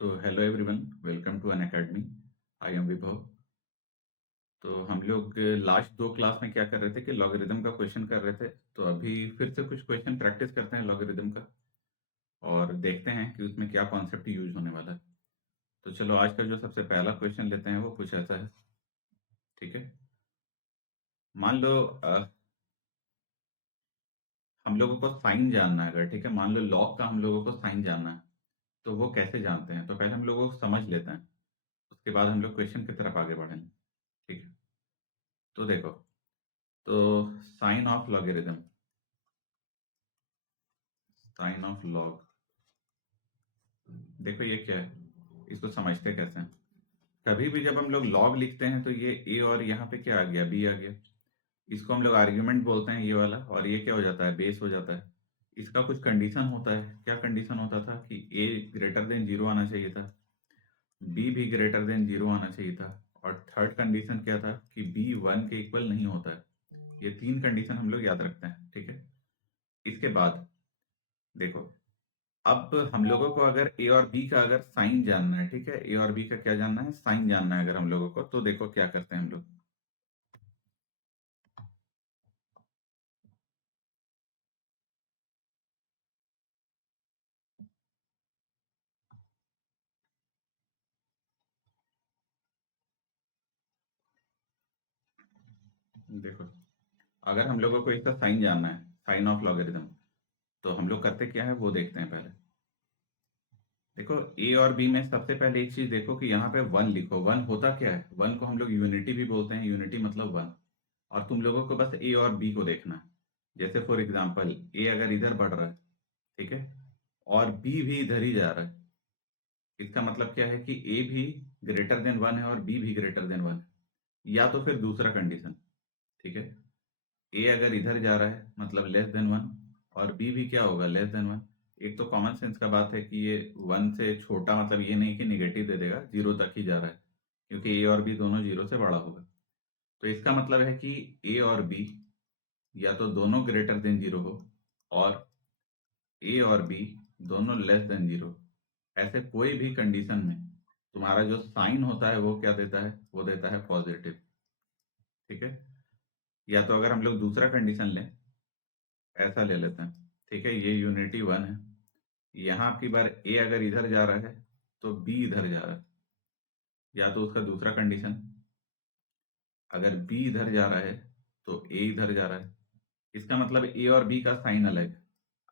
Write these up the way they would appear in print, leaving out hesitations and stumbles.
तो hello everyone, welcome to Unacademy. I am Vibhav. तो हम लोग लास्ट दो क्लास में क्या कर रहे थे कि लॉगरिदम का क्वेश्चन कर रहे थे। तो अभी फिर से कुछ क्वेश्चन प्रैक्टिस करते हैं लॉगरिदम का और देखते हैं कि उसमें क्या कॉन्सेप्ट यूज होने वाला है। तो चलो आज का जो सबसे पहला क्वेश्चन लेते हैं वो कुछ ऐसा है। ठीक है, मान लो हम लोगों को साइन जानना है। अगर ठीक है, मान लो लॉग का हम लोगों को साइन जानना है तो वो कैसे जानते हैं। तो पहले हम लोगों को समझ लेते हैं, उसके बाद हम लोग क्वेश्चन की तरफ आगे बढ़ेंगे। ठीक है, तो देखो, तो sine of logarithm, sine of log, देखो ये क्या है, इसको समझते कैसे हैं। कभी भी जब हम लोग लॉग लिखते हैं तो ये ए और यहाँ पे क्या आ गया, बी आ गया। इसको हम लोग आर्ग्यूमेंट बोलते हैं ये वाला, और ये क्या हो जाता है, बेस हो जाता है। इसका कुछ कंडीशन होता है। क्या कंडीशन होता था कि ए ग्रेटर देन जीरो आना चाहिए था, बी भी ग्रेटर देन जीरो आना चाहिए था, और थर्ड कंडीशन क्या था कि बी वन के इक्वल नहीं होता है। ये तीन कंडीशन हम लोग याद रखते हैं। ठीक है, इसके बाद देखो, अब हम लोगों को अगर ए और बी का अगर साइन जानना है, ठीक है, ए और बी का क्या जानना है, साइन जानना है अगर हम लोगों को, तो देखो क्या करते हैं हम लोग। देखो, अगर हम लोगों को इसका साइन जानना है, साइन ऑफ लॉगरिदम, तो हम लोग करते क्या है वो देखते हैं पहले। देखो, ए और बी में सबसे पहले एक चीज देखो कि यहाँ पे वन लिखो। वन होता क्या है, वन को हम लोग यूनिटी भी बोलते हैं, यूनिटी मतलब वन। और तुम लोगों को बस ए और बी को देखना है। जैसे फॉर एग्जाम्पल, ए अगर इधर बढ़ रहा है, ठीक है, और बी भी इधर ही जा रहा है, इसका मतलब क्या है कि ए भी ग्रेटर देन वन है और बी भी ग्रेटर देन वन है। या तो फिर दूसरा कंडीशन, ठीक है, ए अगर इधर जा रहा है मतलब लेस देन वन, और बी भी क्या होगा, लेस देन वन। एक तो कॉमन सेंस का बात है कि ये वन से छोटा, मतलब ये नहीं कि निगेटिव दे देगा, जीरो तक ही जा रहा है, क्योंकि ए और बी दोनों जीरो से बड़ा होगा। तो इसका मतलब है कि ए और बी या तो दोनों ग्रेटर देन जीरो हो, और ए और बी दोनों लेस देन जीरो। ऐसे कोई भी कंडीशन में तुम्हारा जो साइन होता है वो क्या देता है, वो देता है पॉजिटिव। ठीक है, या तो अगर हम लोग दूसरा कंडीशन लें, ऐसा ले लेते हैं, ठीक है, ये यूनिटी वन है, यहाँ की बार ए अगर इधर जा रहा है तो बी इधर जा रहा है। या तो उसका दूसरा कंडीशन, अगर बी इधर जा रहा है तो ए इधर जा रहा है। इसका मतलब ए और बी का साइन अलग है।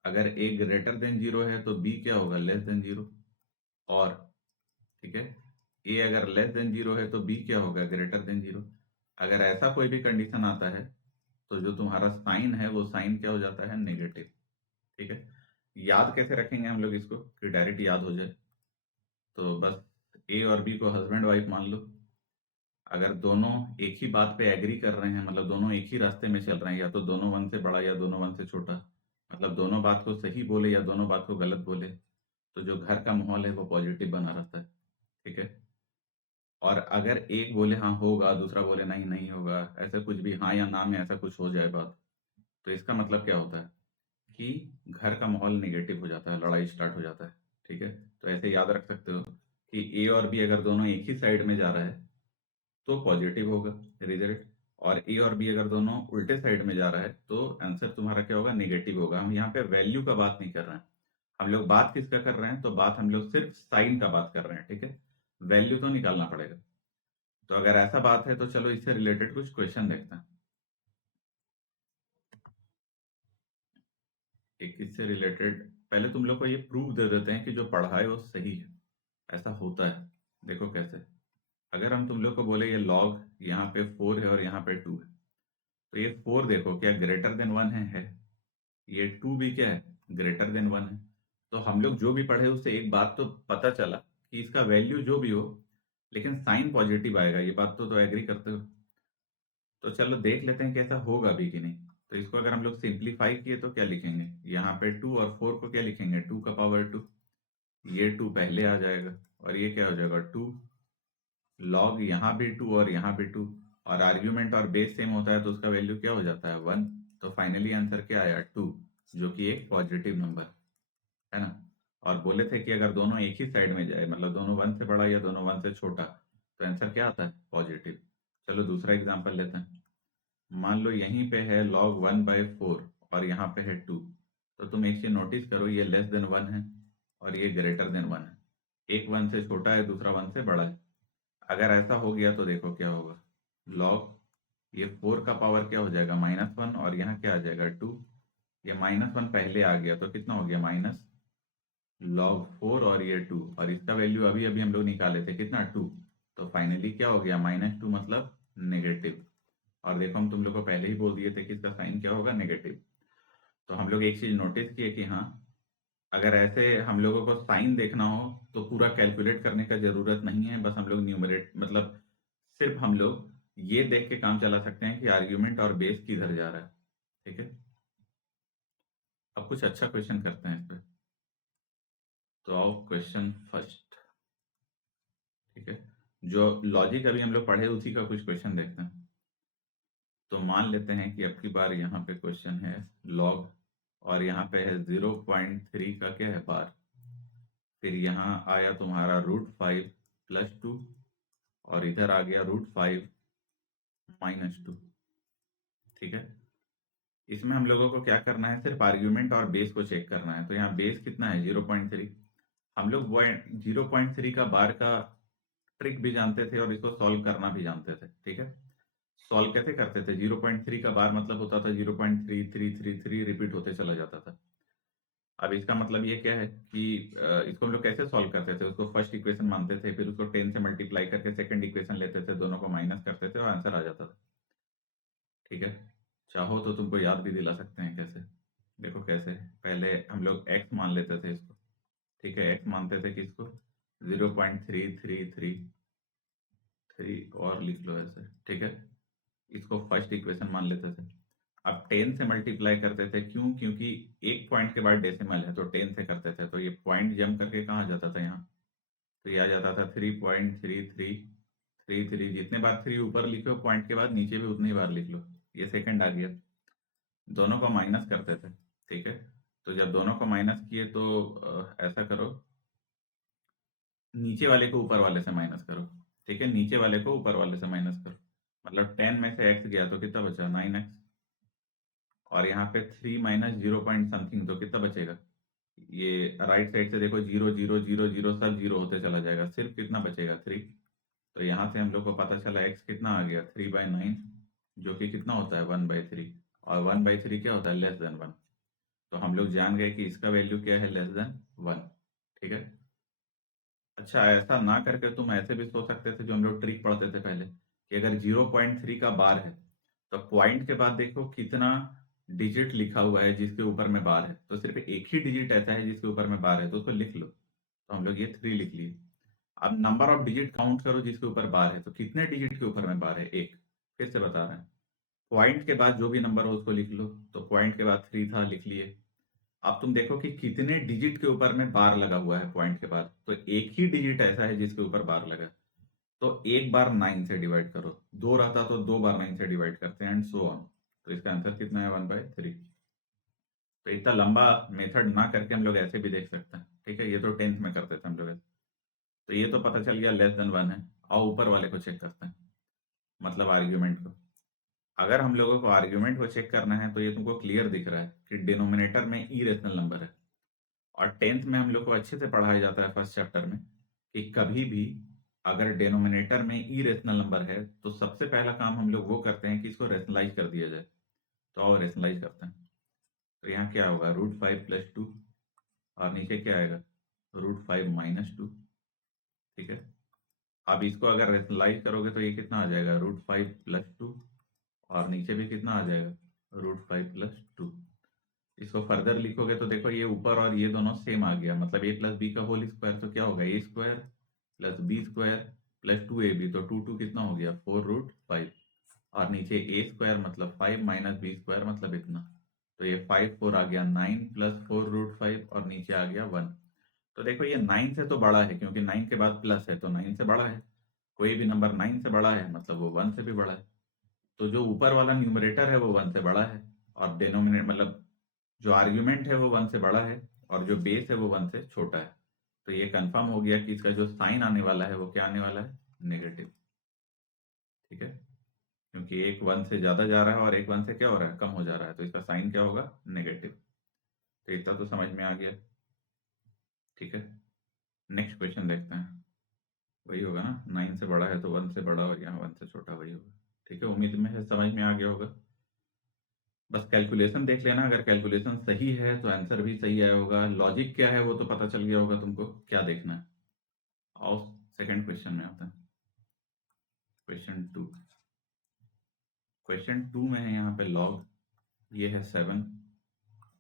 अगर ए ग्रेटर देन जीरो है तो बी क्या होगा, लेस देन जीरो। और ठीक है, ए अगर लेस देन जीरो है तो बी क्या होगा, ग्रेटर देन जीरो। अगर ऐसा कोई भी कंडीशन आता है तो जो तुम्हारा साइन है वो साइन क्या हो जाता है, नेगेटिव। ठीक है, याद कैसे रखेंगे हम लोग इसको कि डायरेक्ट याद हो जाए। तो बस ए और बी को हस्बैंड वाइफ मान लो। अगर दोनों एक ही बात पे एग्री कर रहे हैं, मतलब दोनों एक ही रास्ते में चल रहे हैं, या तो दोनों वन से बड़ा या दोनों वन से छोटा, मतलब दोनों बात को सही बोले या दोनों बात को गलत बोले, तो जो घर का माहौल है वो पॉजिटिव बना रहता है। ठीक है, और अगर एक बोले हाँ होगा, दूसरा बोले नहीं नहीं होगा, ऐसा कुछ भी हाँ या ना में ऐसा कुछ हो जाए बात, तो इसका मतलब क्या होता है कि घर का माहौल निगेटिव हो जाता है, लड़ाई स्टार्ट हो जाता है। ठीक है, तो ऐसे याद रख सकते हो कि ए और बी अगर दोनों एक ही साइड में जा रहा है तो पॉजिटिव होगा रिजल्ट, और ए और बी अगर दोनों उल्टे साइड में जा रहा है तो आंसर तुम्हारा क्या होगा, नेगेटिव होगा। हम यहाँ पे वैल्यू का बात नहीं कर रहे हैं, हम लोग बात किसका कर रहे हैं, तो बात हम लोग सिर्फ साइन का बात कर रहे हैं। ठीक है, वैल्यू तो निकालना पड़ेगा। तो अगर ऐसा बात है तो चलो इससे रिलेटेड कुछ क्वेश्चन देखते हैं। एक इससे रिलेटेड, पहले तुम लोग को ये प्रूफ दे देते हैं कि जो पढ़ा है वो सही है, ऐसा होता है। देखो कैसे, अगर हम तुम लोग को बोले ये लॉग यहाँ पे फोर है और यहाँ पे टू है, तो ये फोर देखो क्या ग्रेटर देन वन है। ये टू भी क्या है, ग्रेटर देन वन है। तो हम लोग जो भी पढ़े उससे एक बात तो पता चला कि इसका वैल्यू जो भी हो, लेकिन साइन पॉजिटिव आएगा। ये बात तो एग्री करते हो। तो चलो देख लेते हैं कि ऐसा होगा भी कि नहीं। तो इसको अगर हम लोग सिंप्लीफाई किए तो क्या लिखेंगे, यहाँ पे टू और फोर को क्या लिखेंगे, टू का पावर टू। ये टू पहले आ जाएगा और ये क्या हो जाएगा, टू। लॉग यहाँ भी टू और यहाँ भी टू, और आर्ग्यूमेंट और बेस सेम होता है तो उसका वैल्यू क्या हो जाता है, वन। तो फाइनली आंसर क्या आया, टू, जो कि एक पॉजिटिव नंबर है ना। और बोले थे कि अगर दोनों एक ही साइड में जाए, मतलब दोनों 1 से बड़ा या दोनों 1 से छोटा, तो आंसर क्या आता है? पॉजिटिव। चलो दूसरा एग्जांपल लेते हैं। मान लो यहीं पे है log 1/4 और यहाँ पे है 2, तो तुम एक चीज नोटिस करो, ये लेस देन 1 है और ये ग्रेटर देन 1 है। एक 1 से छोटा है, दूसरा 1 से बड़ा है। अगर ऐसा हो गया तो देखो क्या होगा। log ये 4 का पावर क्या हो जाएगा? -1, और यहाँ क्या आ जाएगा? 2। ये -1 पहले आ गया तो कितना हो गया? -log 4 और ये 2, और इसका वैल्यू अभी अभी हम लोग निकाले थे कितना? 2। तो फाइनली क्या हो गया? -2 मतलब नेगेटिव। और देखो हम तुम लोग को पहले ही बोल दिए थे कि इसका साइन क्या होगा? नेगेटिव। तो हम लोग एक चीज नोटिस किए कि हाँ, अगर ऐसे हम लोगों को साइन देखना हो तो पूरा कैलकुलेट करने का जरूरत नहीं है, बस हम लोग न्यूमरेट मतलब सिर्फ हम लोग ये देख के काम चला सकते हैं कि आर्ग्यूमेंट और बेस किधर जा रहा है। ठीक है, अब कुछ अच्छा क्वेश्चन करते हैं इस पे। तो आओ क्वेश्चन फर्स्ट। ठीक है, जो लॉजिक अभी हम लोग पढ़े उसी का कुछ क्वेश्चन देखते हैं। तो मान लेते हैं कि अब की बार यहाँ पे क्वेश्चन है लॉग, और यहाँ पे है 0.3 का क्या है? बार। फिर यहाँ आया तुम्हारा √5 + 2, और इधर आ गया √5 -2। ठीक है, इसमें हम लोगों को क्या करना है? सिर्फ आर्ग्यूमेंट और बेस को चेक करना है। तो यहाँ बेस कितना है? 0.3। हम लोग 0.3 का बार का ट्रिक भी जानते थे और इसको सॉल्व करना भी जानते थे। ठीक है, सॉल्व कैसे करते थे? 0.3 का बार मतलब होता था 0.3333 रिपीट होते चला जाता था। अब इसका मतलब ये क्या है कि इसको हम लोग कैसे सॉल्व करते थे? उसको फर्स्ट इक्वेशन मानते थे, फिर उसको 10 से मल्टीप्लाई करके सेकंड इक्वेशन लेते थे, दोनों को माइनस करते थे और आंसर आ जाता था। ठीक है, चाहो तो तुमको याद भी दिला सकते हैं कैसे। देखो कैसे, पहले हम लोग x मान लेते थे इसको। ठीक है, x मानते थे किसको? 0.3333 और लिख लो ऐसे। ठीक है, इसको फर्स्ट इक्वेशन मान लेते थे। अब 10 से मल्टीप्लाई करते थे, क्यों? क्योंकि एक पॉइंट के बाद डेसिमल है तो 10 से करते थे, तो ये पॉइंट जम करके कहाँ जाता था? यहाँ। तो ये आ जाता था 3.3333। जितने बार 3 ऊपर लिखो पॉइंट के बाद, नीचे भी उतनी बार लिख लो। ये सेकंड आ गया। दोनों को माइनस करते थे। ठीक है, तो जब दोनों को माइनस किए तो ऐसा करो, नीचे वाले को ऊपर वाले से माइनस करो। ठीक है, नीचे वाले को ऊपर वाले से माइनस करो, मतलब 10 में से x गया तो कितना बचा? 9x। और यहाँ पे 3 - 0 पॉइंट समथिंग, तो कितना बचेगा? ये राइट साइड से देखो, 0 0 0 0 सब जीरो होते चला जाएगा, सिर्फ कितना बचेगा? 3। तो यहाँ से हम लोग को पता चला x कितना आ गया? 3/9, जो कि कितना होता है? 1/3। और 1/3 क्या होता है? Less than 1। तो हम लोग जान गए कि इसका वैल्यू क्या है? Less than 1। ठीक है, अच्छा ऐसा ना करके तुम ऐसे भी सोच सकते थे, जो हम लोग ट्रिक पढ़ते थे पहले, कि अगर 0.3 का बार है तो पॉइंट के बाद देखो कितना डिजिट लिखा हुआ है जिसके ऊपर में बार है, तो सिर्फ एक ही डिजिट ऐसा है जिसके ऊपर में बार है, तो उसको लिख लो। तो हम लोग ये 3 लिख लिए। अब नंबर ऑफ डिजिट काउंट करो जिसके ऊपर बार है, तो कितने डिजिट के ऊपर में बार है? एक। फिर से बता रहे हैं, पॉइंट के बाद जो भी नंबर हो उसको लिख लो। तो पॉइंट के बाद 3 था, लिख लिए। अब तुम देखो कि कितने डिजिट के ऊपर में बार लगा हुआ है पॉइंट के बाद, तो एक ही डिजिट ऐसा है जिसके ऊपर बार लगा। तो एक बार 9 से डिवाइड करो, 2 रहता तो 2 बार 9 से डिवाइड करते हैं, एंड सो ऑन। तो इसका आंसर कितना है? 1/3। तो इतना लंबा मेथड ना करके हम लोग ऐसे भी देख सकते हैं। ठीक है, ये तो 10th में करते थे हम लोग ऐसे। तो ये तो पता चल गया लेस देन 1 है। आओ ऊपर वाले को चेक करते हैं, मतलब आर्ग्यूमेंट को। अगर हम लोगों को आर्ग्यूमेंट को चेक करना है तो ये तुमको क्लियर दिख रहा है कि डिनोमिनेटर में इरेशनल नंबर है। और 10th में हम लोग को अच्छे से पढ़ाया जाता है फर्स्ट चैप्टर में, कि कभी भी अगर डिनोमिनेटर में इरेशनल नंबर है तो सबसे पहला काम हम लोग वो करते हैं कि इसको रेशनलाइज कर दिया जाए। तो आओ रेशनलाइज करते हैं। तो यहाँ क्या होगा? √5 + 2, और नीचे क्या आएगा? √5 - 2। ठीक है, अब इसको अगर रेशनलाइज करोगे तो ये कितना आ जाएगा? √5 + 2, और नीचे भी कितना आ जाएगा? √5 + 2। इसको फर्दर लिखोगे तो देखो ये ऊपर और ये दोनों सेम आ गया, मतलब a + b का होल स्क्वायर, तो क्या होगा? a² + b² + 2ab, तो 2 2 कितना हो गया? 4√5। और नीचे a² मतलब 5 - b² मतलब इतना, तो ये 5 4 आ गया 9 + 4√5, और नीचे आ गया 1। तो देखो ये 9 से तो बड़ा है, क्योंकि 9 के बाद प्लस है तो 9 से बड़ा है। कोई भी नंबर 9 से बड़ा है मतलब वो 1 से भी बड़ा है। तो जो ऊपर वाला न्यूमरेटर है वो 1 से बड़ा है, और डिनोमिनेटर मतलब जो आर्ग्यूमेंट है वो 1 से बड़ा है, और जो बेस है वो 1 से छोटा है। तो ये कंफर्म हो गया कि इसका जो साइन आने वाला है वो क्या आने वाला है, नेगेटिव। ठीक है, क्योंकि एक 1 से ज़्यादा जा रहा है और एक 1 से क्या हो रहा है, कम हो जा रहा है, तो इसका साइन क्या होगा, नेगेटिव। तो इतना तो समझ में आ गया। ठीक है, नेक्स्ट क्वेश्चन देखते हैं। वही होगा ना, 9 से बड़ा है तो 1 से बड़ा और यहाँ 1 से छोटा, वही होगा। ठीक है, उम्मीद में है समझ में आ गया होगा। बस कैलकुलेशन देख लेना, अगर कैलकुलेशन सही है तो आंसर भी सही आया होगा। लॉजिक क्या है वो तो पता चल गया होगा तुमको, क्या देखना है। आओ सेकंड क्वेश्चन में आता है। क्वेश्चन 2, क्वेश्चन 2 में है यहाँ पे लॉग, ये है 7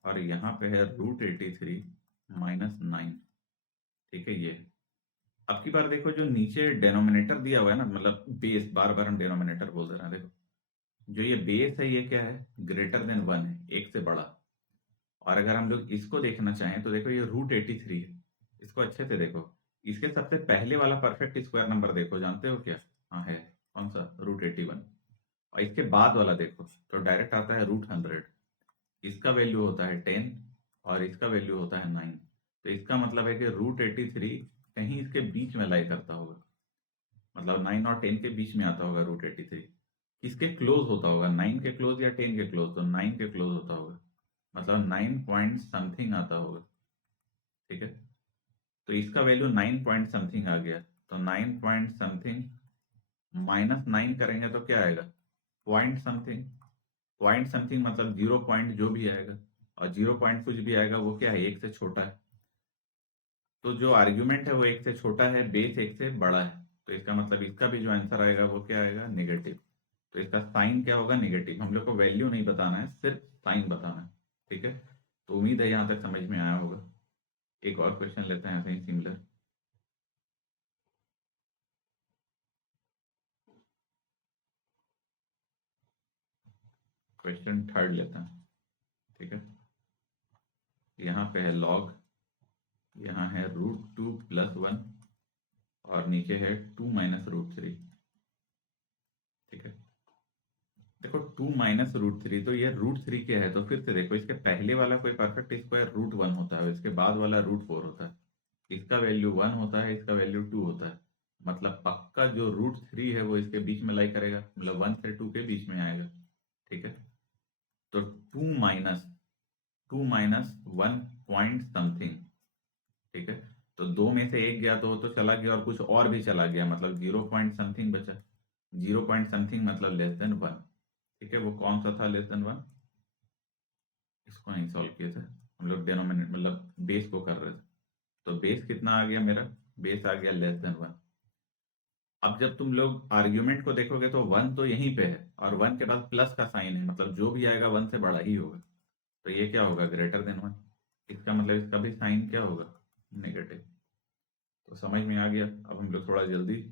और यहाँ पे है √83 - 9। ठीक है, ये अब की बार देखो जो नीचे डेनोमिनेटर दिया हुआ है ना, मतलब बेस, बार बार हम डेनोमिनेटर बोल दे रहे हैं। देखो जो ये बेस है ये क्या है, ग्रेटर देन 1 है, एक से बड़ा। और अगर हम लोग इसको देखना चाहें तो देखो ये √83 है। इसको अच्छे से देखो, इसके सबसे पहले वाला परफेक्ट स्क्वायर नंबर देखो, जानते हो क्या? हाँ है, कौन सा, √81। और इसके बाद वाला देखो तो डायरेक्ट आता है √100। इसका वैल्यू होता है 10 और इसका वैल्यू होता है 9। तो इसका मतलब है कि √83 कहीं इसके बीच में लाई करता होगा, मतलब 9 और 10 के बीच में आता होगा √83। किसके क्लोज होता होगा, 9 के क्लोज या 10 के क्लोज? तो 9 के क्लोज होता होगा, मतलब 9 पॉइंट समथिंग आता होगा। ठीक है, तो इसका वैल्यू 9 पॉइंट समथिंग आ गया। तो 9 पॉइंट समथिंग -9 करेंगे तो क्या आएगा, पॉइंट समथिंग। पॉइंट समथिंग मतलब 0 पॉइंट जो भी आएगा, और 0 पॉइंट कुछ भी आएगा वो क्या है, एक से छोटा है। तो जो आर्ग्यूमेंट है वो एक से छोटा है, बेस एक से बड़ा है। तो इसका मतलब इसका भी जो आंसर आएगा वो क्या आएगा, नेगेटिव। तो इसका साइन क्या होगा, नेगेटिव। हम लोग को वैल्यू नहीं बताना है, सिर्फ साइन बताना है। ठीक है, तो उम्मीद है यहाँ तक समझ में आया होगा। एक और क्वेश्चन लेते हैं ऐसे ही सिमिलर। क्वेश्चन थर्ड लेते हैं। ठीक है, यहाँ पे है लॉग, यहाँ है √2 + 1 और नीचे है 2 - √3। ठीक है, देखो 2 - √3, तो ये √3 क्या है, तो फिर से देखो इसके पहले वाला कोई परफेक्ट स्क्वायर √1 होता है, इसके बाद वाला √4 होता है। इसका वैल्यू 1 होता है, इसका वैल्यू 2 होता है। मतलब पक्का जो √3 है वो इसके बीच में लाई करेगा, मतलब 1 से 2 के बीच में आएगा। ठीक है, तो 2 माइनस 1 पॉइंट समथिंग। ठीक है, तो 2 में से एक गया तो चला गया, और कुछ और भी चला गया, मतलब 0 पॉइंट समथिंग बचा। 0 पॉइंट समथिंग मतलब <<1। ठीक है, वो कौन सा था <1? इसको नहीं सॉल्व किए थे हम लोग, डेनोमिनेट मतलब बेस को कर रहे थे। तो बेस कितना आ गया मेरा, बेस आ गया <1। अब जब तुम लोग आर्ग्यूमेंट को देखोगे तो 1 तो यहीं पे है और 1 के बाद प्लस का साइन है, मतलब जो भी आएगा 1 से बड़ा ही होगा। तो ये क्या होगा, ग्रेटर देन 1। इसका मतलब इसका भी साइन क्या होगा, नेगेटिव। तो समझ में आ गया। अब हम लोग थोड़ा जल्दी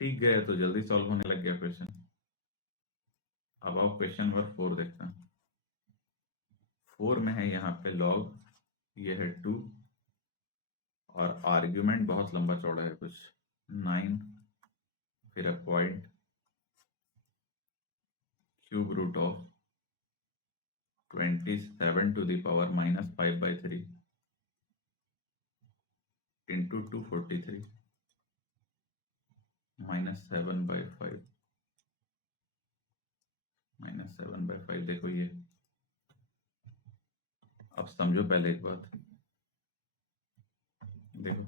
सीख गए तो जल्दी सॉल्व होने लग गया क्वेश्चन। अब आओ क्वेश्चन नंबर 4 देखते हैं। 4 में है यहाँ पे लॉग, ये है 2 और आर्ग्यूमेंट बहुत लंबा चौड़ा है, कुछ 9 फिर है point √(= 27 to the power -5/3 into 243 -7/5 -7/5। देखो ये, अब समझो पहले एक बात। देखो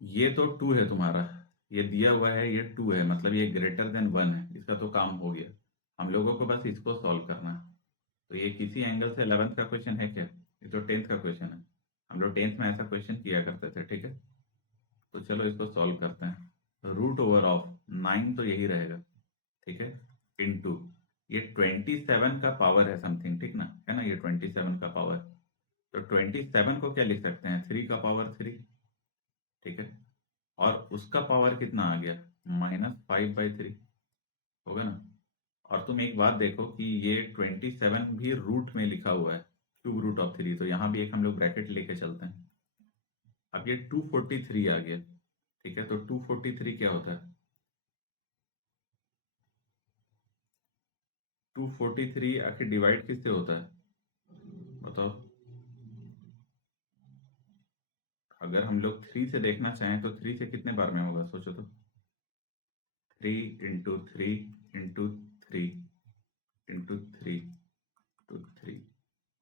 ये तो 2 है तुम्हारा, ये दिया हुआ है, ये 2 है, मतलब ये ग्रेटर देन 1 है, इसका तो काम हो गया। हम लोगों को बस इसको सॉल्व करना है। तो ये किसी एंगल से 11th का क्वेश्चन है क्या, ये तो 10th का क्वेश्चन है। हम लोग 10th में ऐसा क्वेश्चन किया करते थे। ठीक है, तो चलो इसको सॉल्व करते हैं। √9 तो यही रहेगा। ठीक है, इनटू ये 27 का पावर है समथिंग, ठीक ना, है ना, ये 27 का पावर। तो 27 को क्या लिख सकते हैं, 3 का पावर 3। ठीक है, और उसका पावर कितना आ गया, -5/3 होगा ना। और तुम एक बात देखो कि ये 27 भी रूट में लिखा हुआ है, √3, तो यहाँ भी एक हम लोग ब्रैकेट लेके चलते हैं। अब ये 243 आ गया। ठीक है, तो 243 क्या होता है, 243 आखिर डिवाइड किससे होता है, बताओ। अगर हम लोग 3 से देखना चाहें तो 3 से कितने बार में होगा, सोचो तो। 3 इंटू 3 इंटू 3 इंटू 3 टू 3,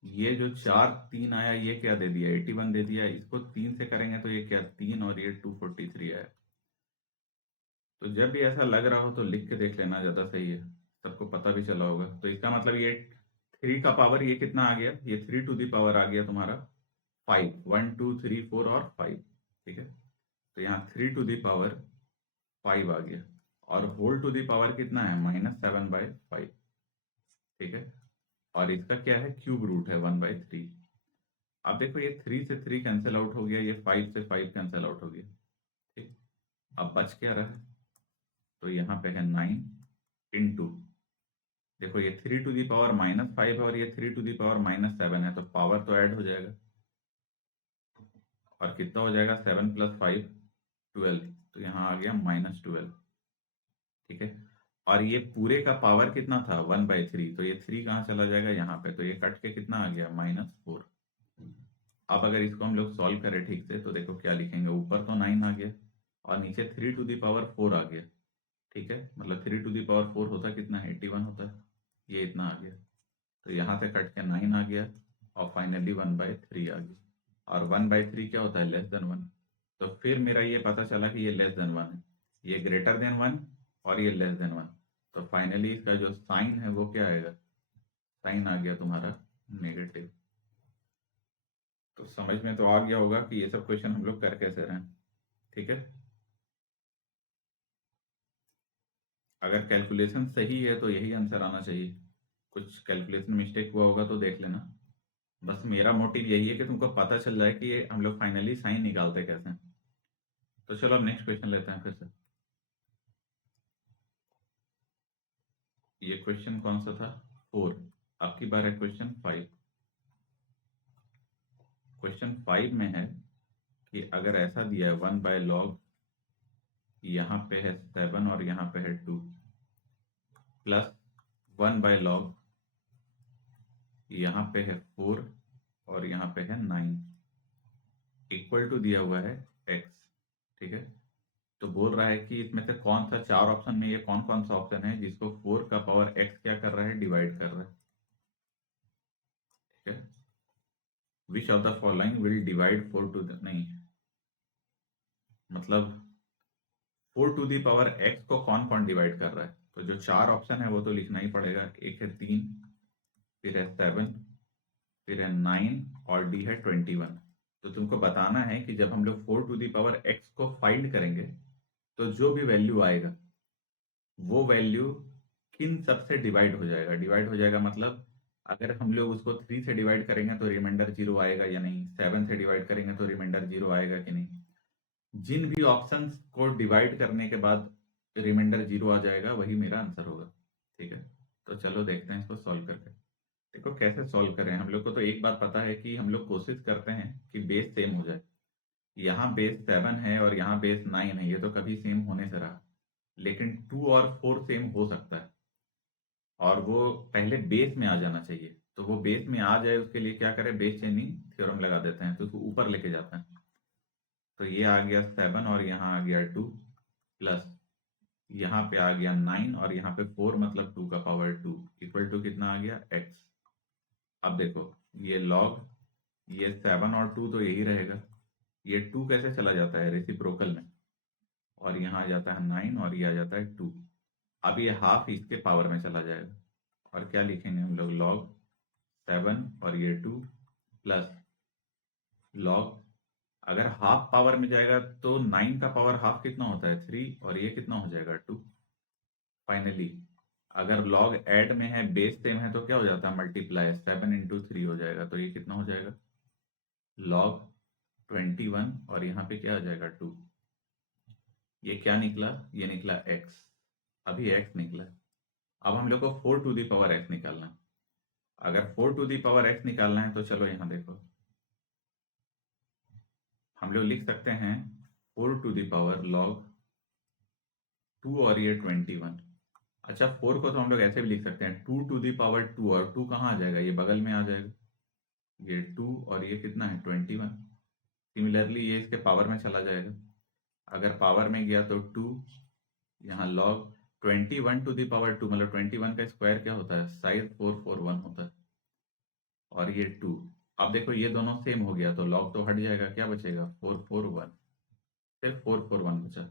ये जो 4 3 आया ये क्या दे दिया, 81 दे दिया। इसको 3 से करेंगे तो ये क्या 3 और ये 243 आया। तो जब भी ऐसा लग रहा हो तो लिख के देख लेना, ज़्यादा सही है, सबको पता भी चला होगा। तो इसका मतलब ये 3 का पावर ये कितना आ गया, ये 3 टू दी पावर आ गया तुम्हारा 5, 1 2 3 4 और 5, ठीक है। तो यहाँ 3 टू दी पावर 5 आ गया, और होल टू दी पावर कितना है, -7/5, ठीक है। और इसका क्या है, क्यूब रूट है 1/3। अब देखो ये 3 से 3 कैंसिल आउट हो गया, ये 5 से 5 कैंसिल आउट हो गया, ठीक। अब बच क्या रहा है, तो यहाँ पे है 9 इंटू, देखो ये 3 टू दी पावर -5 है और ये 3 टू दी पावर -7 है, तो पावर तो ऐड हो जाएगा, और कितना हो जाएगा 7 + 5 12, तो यहाँ आ गया -12, ठीक है। और ये पूरे का पावर कितना था 1/3, तो ये 3 कहाँ चला जाएगा यहाँ पे, तो ये कट के कितना आ गया -4। अब अगर इसको हम लोग सॉल्व करें ठीक से तो देखो क्या लिखेंगे, ऊपर तो 9 आ गया और नीचे 3 टू दी पावर 4 आ गया, ठीक है। मतलब 3 टू दी पावर 4 होता कितना है, 81 होता है, ये इतना आ गया। तो यहाँ से कट के 9 आ गया और फाइनली 1/3 आ गया, और 1/3 क्या होता है, <1। तो फिर मेरा ये पता चला कि ये <1 है, ये >1 और ये <1। तो फाइनली इसका जो साइन है वो क्या आएगा, साइन आ गया तुम्हारा नेगेटिव। तो समझ में तो आ गया होगा कि ये सब क्वेश्चन हम लोग कर कैसे रहे हैं, ठीक है। अगर कैलकुलेशन सही है तो यही आंसर आना चाहिए, कुछ कैलकुलेशन मिस्टेक हुआ होगा तो देख लेना। बस मेरा मोटिव यही है कि तुमको पता चल जाए कि ये हम लोग फाइनली साइन निकालते कैसे हैं। तो चलो अब नेक्स्ट क्वेश्चन लेते हैं फिर से। ये क्वेश्चन कौन सा था, 4। आपकी बार है क्वेश्चन 5। क्वेश्चन 5 में है कि अगर ऐसा दिया है 1/log, यहाँ पे है 7 और यहाँ पे है 2, प्लस 1/log, यहाँ पे है 4 और यहाँ पे है 9, इक्वल टू दिया हुआ है x, ठीक है। तो बोल रहा है कि इसमें से कौन सा 4 ऑप्शन में ये कौन कौन सा ऑप्शन है जिसको 4 का पावर x क्या कर रहा है, डिवाइड कर रहा है, ठीक है। Which of the following will divide 4 to the, नहीं मतलब 4 टू दी पावर x को कौन कौन डिवाइड कर रहा है। तो जो 4 ऑप्शन है वो तो लिखना ही पड़ेगा, एक है 3, फिर है 7, फिर है 9 और डी है 21। तो तुमको बताना है कि जब हम लोग 4 टू दी पावर x को फाइंड करेंगे तो जो भी वैल्यू आएगा वो वैल्यू किन सब से डिवाइड हो जाएगा। डिवाइड हो जाएगा मतलब अगर हम लोग उसको 3 से डिवाइड करेंगे तो रिमाइंडर 0 आएगा या नहीं, 7 से डिवाइड करेंगे तो रिमाइंडर 0 आएगा कि नहीं। जिन भी ऑप्शंस को डिवाइड करने के बाद रिमाइंडर 0 आ जाएगा वही मेरा आंसर होगा, ठीक है। तो चलो देखते हैं इसको सॉल्व करके। देखो कैसे सॉल्व करें, हम लोग को तो एक बात पता है कि हम लोग कोशिश करते हैं कि बेस सेम हो जाए। यहाँ बेस 7 है और यहाँ बेस 9 है, ये तो कभी सेम होने से रहा, लेकिन 2 और 4 सेम हो सकता है, और वो पहले बेस में आ जाना चाहिए। तो वो बेस में आ जाए उसके लिए क्या करें, बेस चेंजिंग थ्योरम लगा देते हैं, तो उसको ऊपर लेके जाते हैं। तो ये आ गया 7 और यहाँ आ गया 2, प्लस यहाँ पे आ गया 9 और यहाँ पे 4, मतलब 2 का पावर 2, इक्वल टू कितना आ गया x। अब देखो ये log, ये 7 और 2 तो यही रहेगा, ये 2 कैसे चला जाता है रेसिप्रोकल में, और यहाँ आ जाता है 9 और ये आ जाता है 2। अब ये हाफ इसके पावर में चला जाएगा, और क्या लिखेंगे हम लोग, log 7 और ये 2 प्लस log, अगर हाफ पावर में जाएगा तो 9 का पावर हाफ कितना होता है 3, और ये कितना हो जाएगा 2। फाइनली अगर log ऐड में है, बेस सेम है, तो क्या हो जाता है मल्टीप्लाई, 7 इंटू 3 हो जाएगा, तो ये कितना हो जाएगा log 21, और यहाँ पे क्या आ जाएगा 2। ये क्या निकला, ये निकला x, अभी x निकला। अब हम लोग को 4 टू दी पावर x निकालना है। अगर 4 टू दी पावर x निकालना है तो चलो यहाँ देखो, हम लोग लिख सकते हैं 4 टू दी पावर log 2 और ये 21। अच्छा 4 को तो हम लोग ऐसे भी लिख सकते हैं 2 टू दी पावर 2, और 2 कहाँ आ जाएगा, ये बगल में आ जाएगा, ये 2 और ये कितना है 21, सिमिलरली ये इसके पावर में चला जाएगा, अगर पावर में गया तो 2, यहाँ लॉग 21 टू द पावर 2, मतलब 21 का स्क्वायर क्या होता है, साइड 441 होता है, और ये 2। अब देखो ये दोनों सेम हो गया तो लॉग तो हट जाएगा, क्या बचेगा 441, सिर्फ 441 बचा।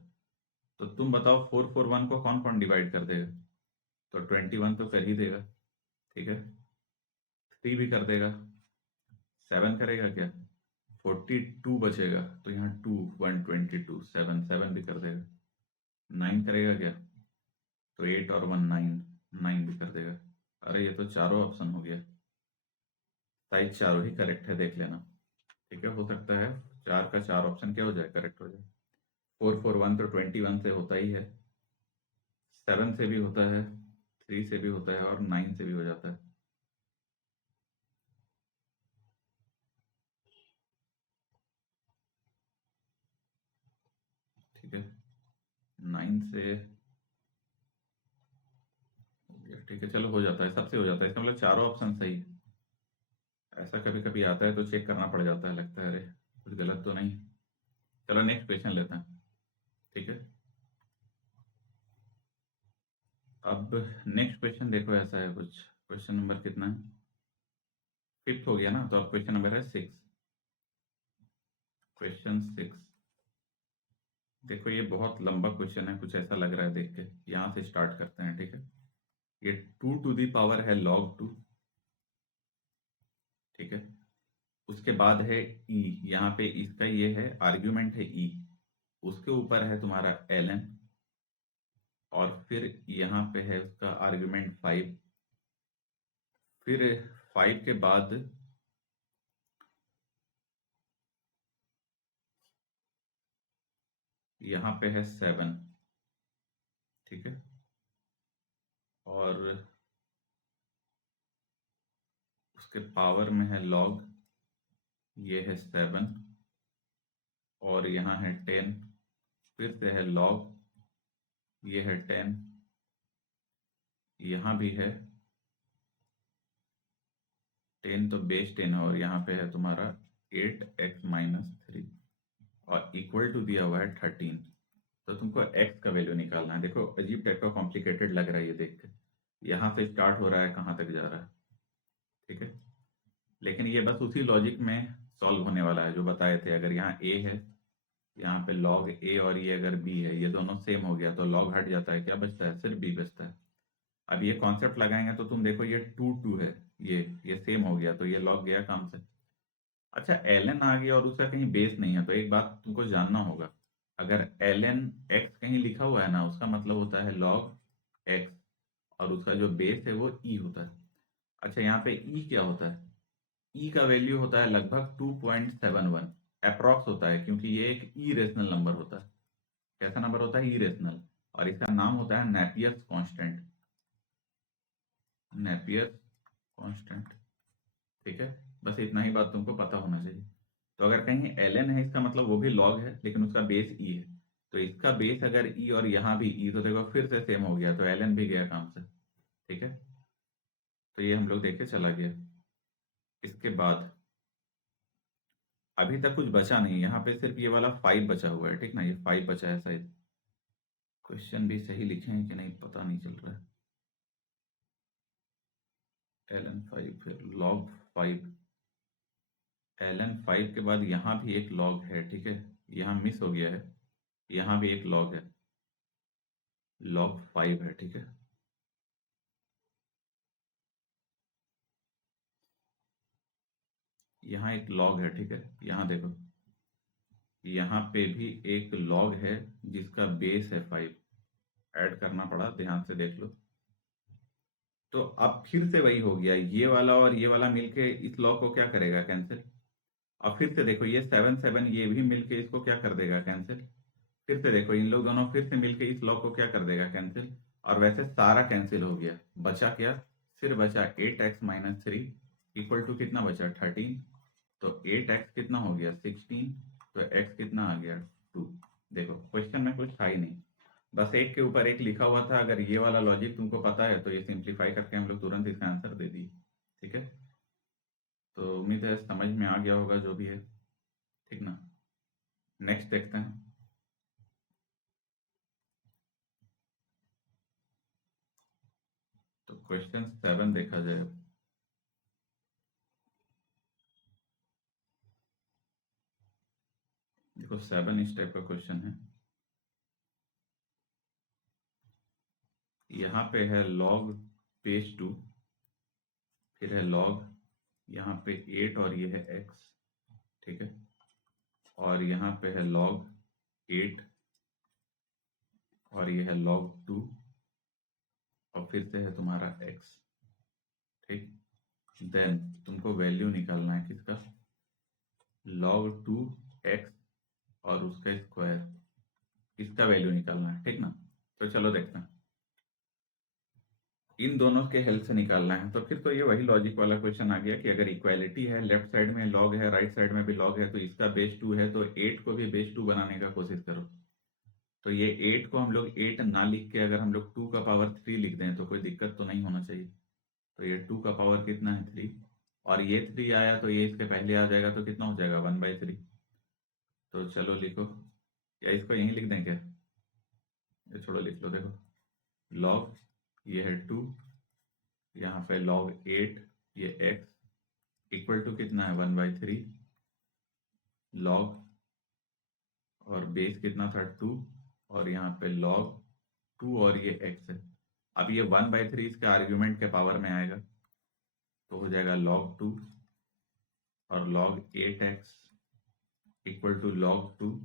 तो तुम बताओ 441 को कौन कौन डिवाइड कर देगा, तो 21 तो कर ही देगा, ठीक है, 3 भी कर देगा, 7 करेगा क्या, 42 बचेगा, तो यहाँ 2 122, 7 भी कर देगा, 9 करेगा क्या, तो 8 और 1 9, 9 भी कर देगा। अरे ये तो चारों ऑप्शन हो गया, शायद चारों ही करेक्ट है, देख लेना, ठीक है, हो सकता है 4 का 4 ऑप्शन क्या हो जाए, करेक्ट हो जाए। 441 तो 21 से होता ही है, 7 से भी होता है, 3 से भी होता है, और 9 से भी हो जाता है। ठीक है, 9 से ठीक है, चलो हो जाता है, सबसे हो जाता है, इसका मतलब चारों ऑप्शन सही है। ऐसा कभी कभी आता है तो चेक करना पड़ जाता है, लगता है अरे कुछ गलत तो नहीं। चलो नेक्स्ट क्वेश्चन लेते हैं, ठीक है। अब नेक्स्ट क्वेश्चन देखो, ऐसा है कुछ, क्वेश्चन नंबर कितना है, 5th हो गया ना, तो अब क्वेश्चन नंबर है 6, क्वेश्चन 6। देखो ये बहुत लंबा क्वेश्चन है, कुछ ऐसा लग रहा है देख के, यहाँ से स्टार्ट करते हैं, ठीक है। ये 2 टू दी पावर है log 2, ठीक है। उसके बाद है e, यहाँ पे इसका ये है आर्ग्यूमेंट है e, उसके ऊपर है तुम्हारा ln, और फिर यहाँ पे है उसका आर्ग्यूमेंट 5, फिर 5 के बाद यहाँ पे है 7, ठीक है, और उसके पावर में है log, ये है 7, और यहाँ है 10, फिर से है log, ये है 10, यहाँ भी है 10, तो बेस 10 है, और यहाँ पे है तुम्हारा 8x-3, और इक्वल टू दिया हुआ है 13। तो तुमको x का वैल्यू निकालना है। देखो अजीब टाइप का कॉम्प्लिकेटेड लग रहा है ये देख के, यहाँ से स्टार्ट हो रहा है, कहाँ तक जा रहा है, ठीक है, लेकिन ये बस उसी लॉजिक में सॉल्व होने वाला है जो बताए थे। अगर यहाँ a है, यहाँ पे log a, और ये अगर b है, ये दोनों सेम हो गया तो log हट जाता है, क्या बचता है, सिर्फ b बचता है। अब ये कॉन्सेप्ट लगाएंगे तो तुम देखो ये 2 है, ये सेम हो गया, तो ये log गया काम से। अच्छा ln आ गया और उसका कहीं बेस नहीं है, तो एक बात तुमको जानना होगा, अगर ln x कहीं लिखा हुआ है ना, उसका मतलब होता है log x, और उसका जो बेस है वो e होता है। अच्छा यहाँ पे e क्या होता है, e का वैल्यू होता है लगभग 2.71, अप्रॉक्स होता है, क्योंकि ये एक इरेशनल नंबर होता है। कैसा नंबर होता है, इरेशनल, और इसका नाम होता है नेपियर्स कांस्टेंट, नेपियर्स कांस्टेंट, ठीक है। बस इतना ही बात तुमको पता होना चाहिए। तो अगर कहीं ln है, इसका मतलब वो भी log है, लेकिन उसका बेस e है, तो इसका बेस अगर e और यहाँ भी e, तो देखो फिर से सेम हो गया, तो ln भी गया काम से, ठीक है। तो ये हम लोग देख के चला गया। इसके बाद अभी तक कुछ बचा नहीं, यहाँ पे सिर्फ ये वाला 5 बचा हुआ है, ठीक ना, ये 5 बचा है शायद। क्वेश्चन भी सही लिखे हैं कि नहीं पता नहीं चल रहा है। ln 5, फिर log 5, ln 5 के बाद यहाँ भी एक log है, ठीक है, यहाँ मिस हो गया है, यहाँ भी एक log है, log 5 है, ठीक है। यहाँ एक log है, ठीक है, यहाँ देखो, यहाँ पे भी एक log है जिसका बेस है 5, ऐड करना पड़ा, ध्यान से देख लो। तो अब फिर से वही हो गया, ये वाला और ये वाला मिलके इस log को क्या करेगा, कैंसिल। और फिर से देखो ये 7 7 ये भी मिलके इसको क्या कर देगा, कैंसिल। फिर से देखो इन लोग दोनों फिर से मिलके इस log को क्या कर देगा, कैंसिल। और वैसे सारा कैंसिल हो गया, बचा क्या, सिर्फ बचा 8x-3 इक्वल टू कितना बचा, 13। तो 8x कितना हो गया, 16, तो x कितना आ गया, 2। देखो क्वेश्चन में कुछ था ही नहीं, बस एक के ऊपर एक लिखा हुआ था। अगर ये वाला लॉजिक तुमको पता है तो ये सिंप्लीफाई करके हम लोग तुरंत इसका आंसर दे दिए, ठीक है। तो उम्मीद है समझ में आ गया होगा जो भी है, ठीक ना। नेक्स्ट देखते हैं। तो क्वेश्चन 7 देखा जाए। देखो 7 इस टाइप का क्वेश्चन है। यहाँ पे है log बेस 2, फिर है log यहाँ पे 8 और ये है x, ठीक है। और यहाँ पे है log 8 और ये है log 2 और फिर से है तुम्हारा x, ठीक। देन तुमको वैल्यू निकालना है किसका, log 2x और उसका स्क्वायर, इसका वैल्यू निकालना है, ठीक ना। तो चलो देखते हैं। इन दोनों के हेल्प से निकालना है। तो फिर तो ये वही लॉजिक वाला क्वेश्चन आ गया कि अगर इक्वालिटी है, लेफ्ट साइड में लॉग है, राइट साइड में भी लॉग है, तो इसका बेस 2 है, तो 8 को भी बेस 2 बनाने का कोशिश करो। तो ये 8 को हम लोग 8 ना लिख के अगर हम लोग 2 का पावर 3 लिख दें तो कोई दिक्कत तो नहीं होना चाहिए। तो ये 2 का पावर कितना है 3, और ये 3 आया तो ये इसके पहले आ जाएगा, तो कितना हो जाएगा 1/3। तो चलो लिखो, या इसको यहीं लिख दें क्या, ये छोड़ो लिख लो। देखो लॉग ये है 2, यहाँ पे log 8 ये x इक्वल टू कितना है 1/3 log, और बेस कितना था 2, और यहाँ पे log 2 और ये x है। अब ये 1/3 इसके आर्ग्यूमेंट के पावर में आएगा, तो हो जाएगा log 2 और log 8x equal to log 2,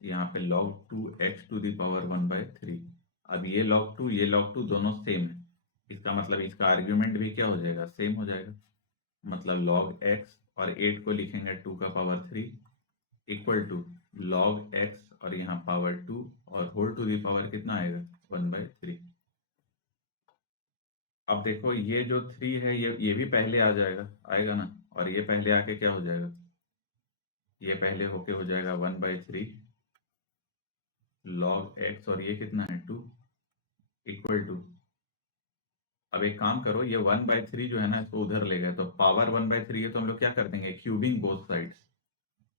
यहाँ पे log 2x to the power 1/3। अब ये log 2 ये log 2 दोनों सेम है, इसका मतलब इसका आर्ग्यूमेंट भी क्या हो जाएगा, सेम हो जाएगा। मतलब log x और 8 को लिखेंगे 2 का power 3 equal to log x और यहाँ पावर 2 और होल टू दी पावर कितना आएगा 1/3। अब देखो ये जो 3 है ये भी पहले आ जाएगा, आएगा ना, और ये पहले आके क्या हो जाएगा, ये पहले होके हो जाएगा 1/3 log x और ये कितना है 2 इक्वल टू, अब एक काम करो, ये 1/3 जो है ना इसको उधर ले गए, तो पावर 1/3 है तो हम लोग क्या कर देंगे, क्यूबिंग बोथ साइड्स,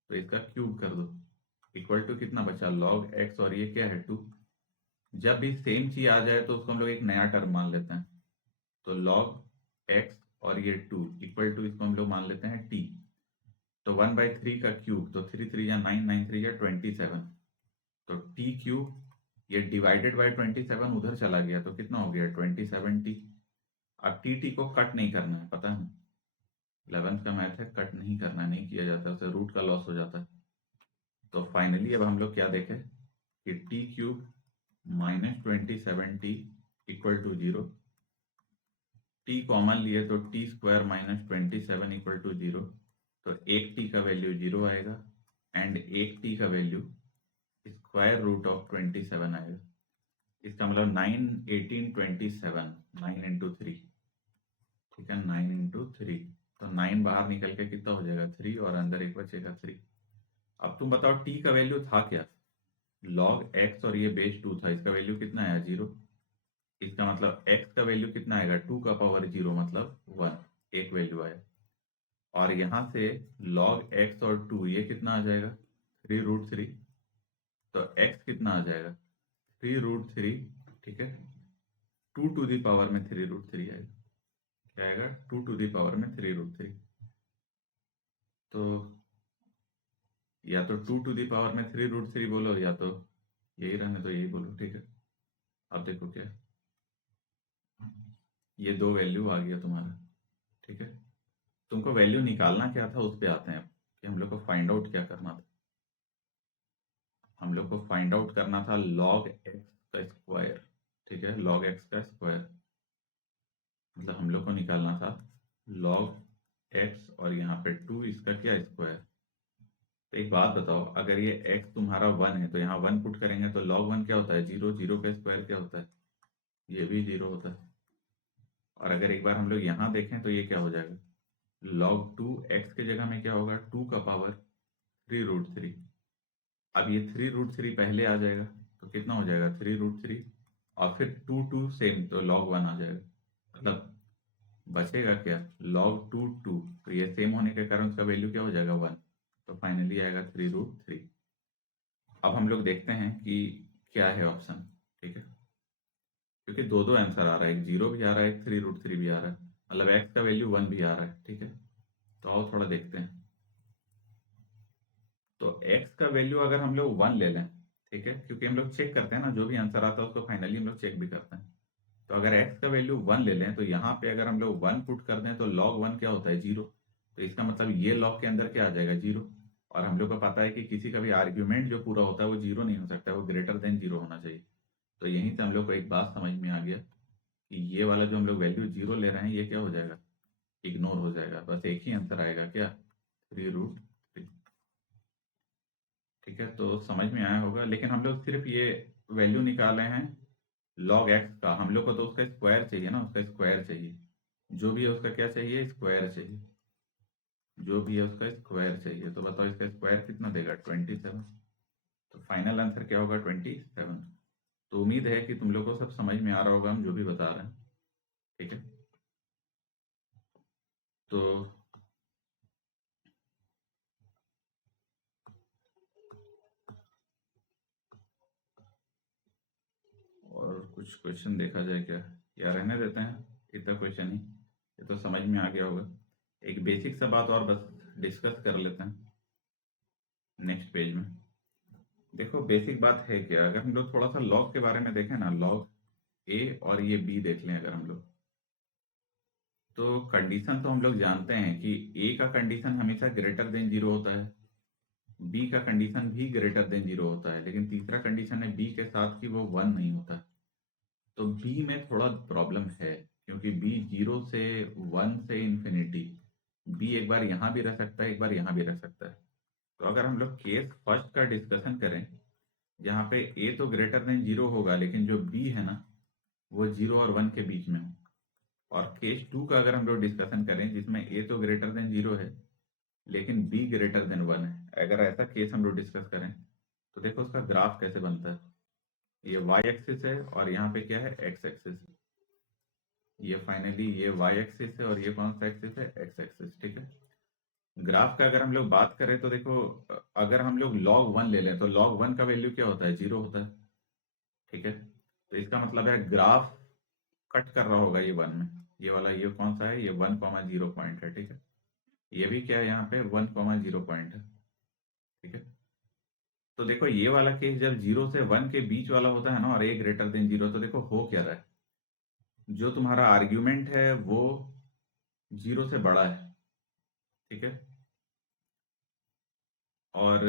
तो इसका क्यूब कर दो, इक्वल टू कितना बचा log x और ये क्या है 2। जब भी सेम चीज आ जाए तो उसको हम लोग एक नया टर्म मान लेते हैं, तो log x और ये 2 इक्वल टू इसको हम लोग मान लेते हैं t। तो 1/3 का क्यूब, तो 3 3 या 9, 9 3 या 27, तो t क्यूब, ये डिवाइडेड बाय 27 उधर चला गया तो कितना हो गया 27t। अब टी को कट नहीं करना है, पता है 11th का मैथ है, कट नहीं करना, नहीं किया जाता, उससे रूट का लॉस हो जाता है। तो फाइनली अब हम लोग क्या देखें कि t cube -27t equal to 0, t common लिए तो टी स्क्वायर -27 इक्वल टू 0, तो एक टी का वैल्यू 0 आएगा एंड एक टी का वैल्यू स्क्वायर रूट ऑफ 27 आएगा। इसका मतलब 9 18 27, 9 इंटू 3, ठीक है 9 इंटू 3, तो 9 बाहर निकल के कितना हो जाएगा 3 और अंदर एक बचेगा 3। अब तुम बताओ टी का वैल्यू था क्या, log x और ये बेस 2 था, इसका वैल्यू कितना आया 0। इसका मतलब x का वैल्यू कितना आएगा 2 का पावर 0 मतलब 1, एक वैल्यू आया। और यहाँ से log x और 2 ये कितना आ जाएगा 3√3, तो x कितना आ जाएगा 3√3, ठीक है 2 टू दी पावर में 3√3 आएगा, क्या आएगा 2 टू दी पावर में 3√3। तो या तो 2 टू दी पावर में 3√3 बोलो, या तो यही रहने तो यही बोलो, ठीक है। अब देखो क्या, ये दो वैल्यू आ गया तुम्हारा, ठीक है। तुमको वैल्यू निकालना क्या था उस पे आते हैं कि हम लोग को फाइंड आउट क्या करना था। हम लोग को फाइंड आउट करना था log x का स्क्वायर, ठीक है log x का स्क्वायर, मतलब हम लोग को निकालना था log x और यहाँ पे 2 इसका क्या स्क्वायर। तो एक बात बताओ, अगर ये x तुम्हारा 1 है तो यहाँ 1 पुट करेंगे तो log 1 क्या होता है 0, 0 का स्क्वायर क्या होता है, ये भी 0 होता है। और अगर एक बार हम लोग यहाँ देखें तो ये क्या हो जाएगा log 2 x के जगह में क्या होगा 2 का पावर 3√3। अब ये 3√3 पहले आ जाएगा तो कितना हो जाएगा 3√3, और फिर 2 2 सेम तो log 1 आ जाएगा, मतलब बचेगा क्या log 2 2, तो ये सेम होने के कारण उसका वैल्यू क्या हो जाएगा 1, तो फाइनली आएगा 3√3। अब हम लोग देखते हैं कि क्या है ऑप्शन, ठीक है, क्योंकि दो दो आंसर आ रहा है, एक 0 भी आ रहा है, एक 3√3 भी आ रहा है, मतलब एक्स का वैल्यू 1 भी आ रहा है, ठीक है। तो आओ थोड़ा देखते हैं। तो x का वैल्यू अगर हम लोग 1 ले लें, ठीक है, क्योंकि हम लोग चेक करते हैं ना, जो भी आंसर आता है उसको फाइनली हम लोग चेक भी करते हैं। तो अगर x का वैल्यू 1 ले लें, तो यहाँ पे अगर हम लोग 1 पुट कर दें तो log 1 क्या होता है, 0। तो इसका मतलब ये log के अंदर क्या आ जाएगा, 0। और हम लोग को पता है कि किसी का भी आर्ग्यूमेंट जो पूरा होता है वो 0 नहीं हो सकता, वो ग्रेटर देन 0 होना चाहिए। तो यहीं से हम लोग को एक बात समझ में आ गया कि ये वाला जो हम लोग वैल्यू 0 ले रहे हैं, ये क्या हो जाएगा, इग्नोर हो जाएगा। बस एक ही आंसर आएगा, क्या, 3√3। ठीक है, तो समझ में आया होगा। लेकिन हम लोग सिर्फ ये वैल्यू निकाले हैं log x का, हम लोग को तो उसका स्क्वायर चाहिए ना, उसका स्क्वायर चाहिए। जो भी है उसका क्या चाहिए, स्क्वायर चाहिए। जो भी है उसका स्क्वायर चाहिए। तो बताओ इसका स्क्वायर कितना देगा, 27। तो फाइनल आंसर क्या होगा, 27। तो उम्मीद है कि तुम लोग को सब समझ में आ रहा होगा हम जो भी बता रहे हैं, ठीक है। तो और कुछ क्वेश्चन देखा जाए क्या, या रहने देते हैं, इतना क्वेश्चन ही, ये तो समझ में आ गया होगा। एक बेसिक सा बात और बस डिस्कस कर लेते हैं नेक्स्ट पेज में। देखो बेसिक बात है क्या, अगर हम लोग थोड़ा सा लॉग के बारे में देखें ना, लॉग ए और ये बी देख लें अगर हम लोग, तो कंडीशन तो हम लोग जानते हैं कि ए का कंडीशन हमेशा ग्रेटर देन 0 होता है, बी का कंडीशन भी ग्रेटर देन 0 होता है, लेकिन तीसरा कंडीशन है बी के साथ कि वो 1 नहीं होता। तो बी में थोड़ा प्रॉब्लम है, क्योंकि बी 0 से 1 से इंफिनिटी, बी एक बार यहाँ भी रह सकता है, एक बार यहाँ भी रह सकता है। तो अगर हम लोग केस फर्स्ट का डिस्कशन करें, जहाँ पे ए तो ग्रेटर देन 0 होगा, लेकिन जो बी है ना वो 0 और 1 के बीच में हो, और केस टू का अगर हम लोग डिस्कशन करें जिसमें ए तो ग्रेटर देन 0 है लेकिन बी ग्रेटर देन 1 है, अगर ऐसा केस हम लोग डिस्कस करें, तो देखो उसका ग्राफ कैसे बनता है। ये वाई एक्सिस है और यहाँ पे क्या है, एक्स एक्सिस। ये फाइनली ये वाई एक्सिस है और ये कौन सा एक्सिस है, एक्स एक्सिस, ठीक है। ग्राफ का अगर हम लोग बात करें तो देखो, अगर हम लोग log 1 ले लें तो log 1 का वैल्यू क्या होता है, 0 होता है, ठीक है। तो इसका मतलब है ग्राफ कट कर रहा होगा ये 1 में, ये वाला ये कौन सा है, ये 1,0 पॉइंट है, ठीक है। ये भी क्या है, यहाँ पे 1,0 पॉइंट है, ठीक है। तो देखो ये वाला केस जब 0 से 1 के बीच वाला होता है ना, और ए ग्रेटर देन 0, तो देखो हो क्या रहा है, जो तुम्हारा आर्ग्यूमेंट है वो 0 से बड़ा है, ठीक है। और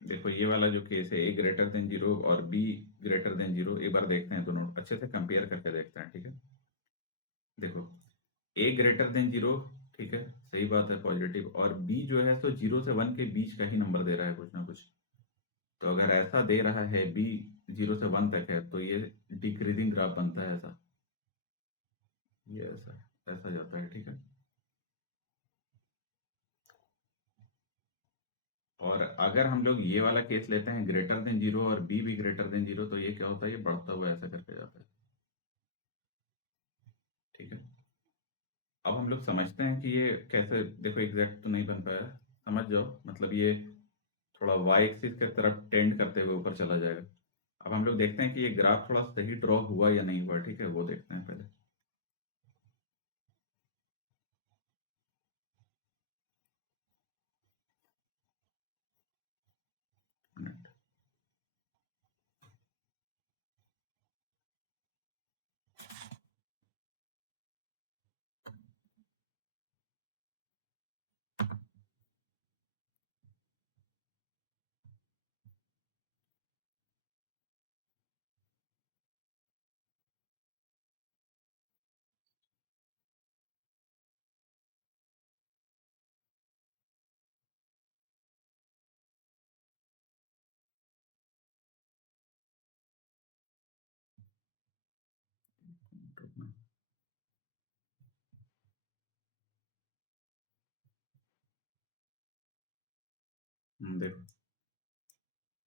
देखो ये वाला जो केस है, ए ग्रेटर देन 0 और बी ग्रेटर देन 0, एक बार देखते हैं, दोनों अच्छे से कंपेयर करके देखते हैं, ठीक है। देखो ए ग्रेटर देन 0, ठीक है, सही बात है, पॉजिटिव, और बी जो है तो 0 से 1 के बीच का ही नंबर दे रहा है कुछ ना कुछ। तो अगर ऐसा दे रहा है बी 0 से 1 तक है, तो ये डिक्रीजिंग ग्राफ बनता है ऐसा, ये ऐसा ऐसा जाता है, ठीक है। और अगर हम लोग ये वाला केस लेते हैं ग्रेटर देन 0 और बी भी ग्रेटर देन 0, तो ये क्या होता है, ये बढ़ता हुआ ऐसा करके जाता है, ठीक है। अब हम लोग समझते हैं कि ये कैसे, देखो एग्जैक्ट तो नहीं बन पाया, समझ जाओ, मतलब ये थोड़ा वाई एक्सिस की तरफ टेंड करते हुए ऊपर चला जाएगा। अब हम लोग देखते हैं कि ये ग्राफ थोड़ा सही ड्रॉ हुआ या नहीं हुआ, ठीक है, वो देखते हैं पहले। मिनट। रुकना। देखो,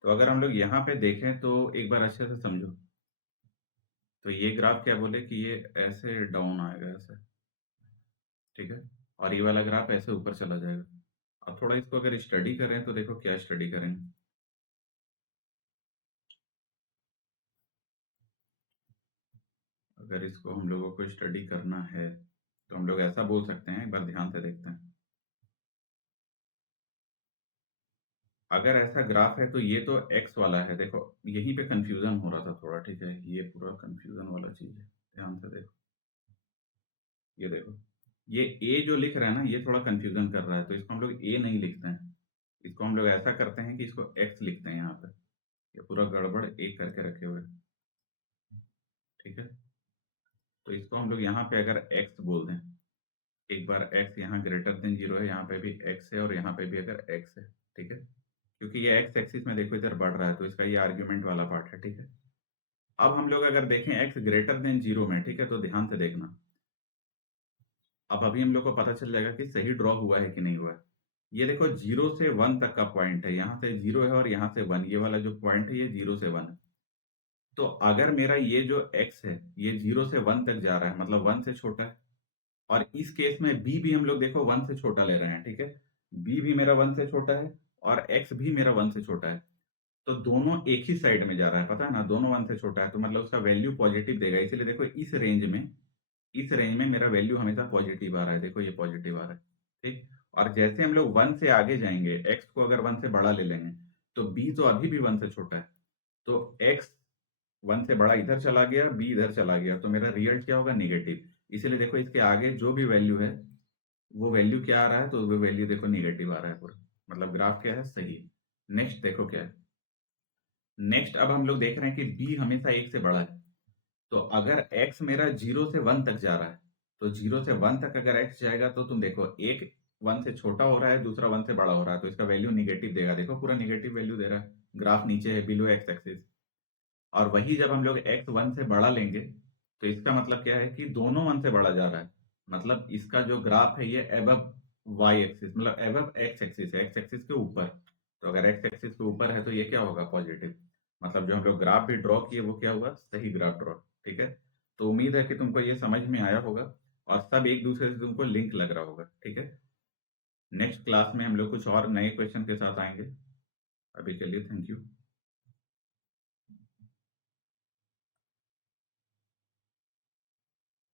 तो अगर हम लोग यहाँ पे देखें तो एक बार अच्छे से समझो। तो ये ग्राफ क्या बोले कि ये ऐसे डाउन आएगा, ऐसे, ठीक है, और ये वाला ग्राफ ऐसे ऊपर चला जाएगा। अब थोड़ा इसको अगर स्टडी करें तो देखो क्या स्टडी करेंगे। अगर इसको हम लोगों को स्टडी करना है तो हम लोग ऐसा बोल सकते हैं, एक बार ध्यान से देखते हैं। अगर ऐसा ग्राफ है तो ये तो एक्स वाला है, देखो यहीं पे कंफ्यूजन हो रहा था थोड़ा, ठीक है, ये पूरा कंफ्यूजन वाला चीज है, ध्यान से देखो। ये देखो, ये ए जो लिख रहा है ना, ये थोड़ा कंफ्यूजन कर रहा है, तो इसको हम लोग ए नहीं लिखते हैं, इसको हम लोग ऐसा करते हैं कि इसको एक्स लिखते हैं यहाँ पे। ये पूरा गड़बड़ एक करके रखे हुए, ठीक है। तो इसको हम लोग यहाँ पे अगर एक्स बोल दें, एक बार एक्स यहाँ ग्रेटर देन जीरो है, यहाँ पे भी एक्स है और यहाँ पे भी अगर एक्स है, ठीक है, क्योंकि ये एक्स एक्सिस में देखो इधर बढ़ रहा है, तो इसका ये आर्ग्यूमेंट वाला पार्ट है, ठीक है। अब हम लोग अगर देखें एक्स ग्रेटर देन जीरो में, ठीक है, तो ध्यान से देखना। अब अभी हम लोग को पता चल जाएगा कि सही ड्रॉ हुआ है कि नहीं हुआ है। ये देखो 0 से 1 तक का पॉइंट है, यहाँ से 0 है और यहाँ से 1, ये वाला जो पॉइंट है ये 0 से 1 है। तो अगर मेरा ये जो x है ये 0 से 1 तक जा रहा है, मतलब 1 से छोटा है, और इस केस में b भी हम लोग देखो 1 से छोटा ले रहे हैं, ठीक है, b भी मेरा 1 से छोटा है और x भी मेरा 1 से छोटा है, तो दोनों एक ही साइड में जा रहा है, पता है ना, दोनों 1 से छोटा है, तो मतलब उसका वैल्यू पॉजिटिव देगा। इसलिए देखो इस रेंज में मेरा वैल्यू हमेशा पॉजिटिव आ रहा है, देखो ये पॉजिटिव आ रहा है, ठीक। और जैसे हम लोग 1 से आगे जाएंगे, x को अगर 1 से बड़ा ले लेंगे, तो b तो अभी भी 1 से छोटा है, तो x 1 से बड़ा इधर चला गया, b इधर चला गया, तो मेरा रिजल्ट क्या होगा, नेगेटिव। इसीलिए देखो इसके आगे जो भी वैल्यू है वो वैल्यू क्या आ रहा है, तो वो वैल्यू देखो नेगेटिव आ रहा है पूरा, मतलब ग्राफ क्या है, सही। नेक्स्ट देखो क्या है, नेक्स्ट अब हम लोग देख रहे हैं कि b हमेशा 1 से बड़ा है, तो अगर x मेरा 0 से 1 तक जा रहा है, तो 0 से 1 तक अगर x जाएगा, तो तुम देखो एक 1 से छोटा हो रहा है, दूसरा 1 से बड़ा हो रहा है, तो इसका वैल्यू निगेटिव देगा, देखो पूरा निगेटिव वैल्यू दे रहा है, ग्राफ नीचे है बिलो एक्स एक्सिस। और वही जब हम लोग x 1 से बड़ा लेंगे, तो इसका मतलब क्या है कि दोनों 1 से बड़ा जा रहा है, मतलब इसका जो ग्राफ है ये एबव वाई एक्सिस, मतलब एबव एक्स एक्सिस है, एक्स एक्सिस के ऊपर। तो अगर एक्स एक्सिस के ऊपर है तो ये क्या होगा, पॉजिटिव, मतलब जो हम लोग ग्राफ भी ड्रॉ किए वो क्या हुआ, सही ग्राफ ड्रॉ, ठीक है। तो उम्मीद है कि तुमको ये समझ में आया होगा और सब एक दूसरे से तुमको लिंक लग रहा होगा, ठीक है। नेक्स्ट क्लास में हम लोग कुछ और नए क्वेश्चन के साथ आएंगे। अभी के लिए थैंक यू।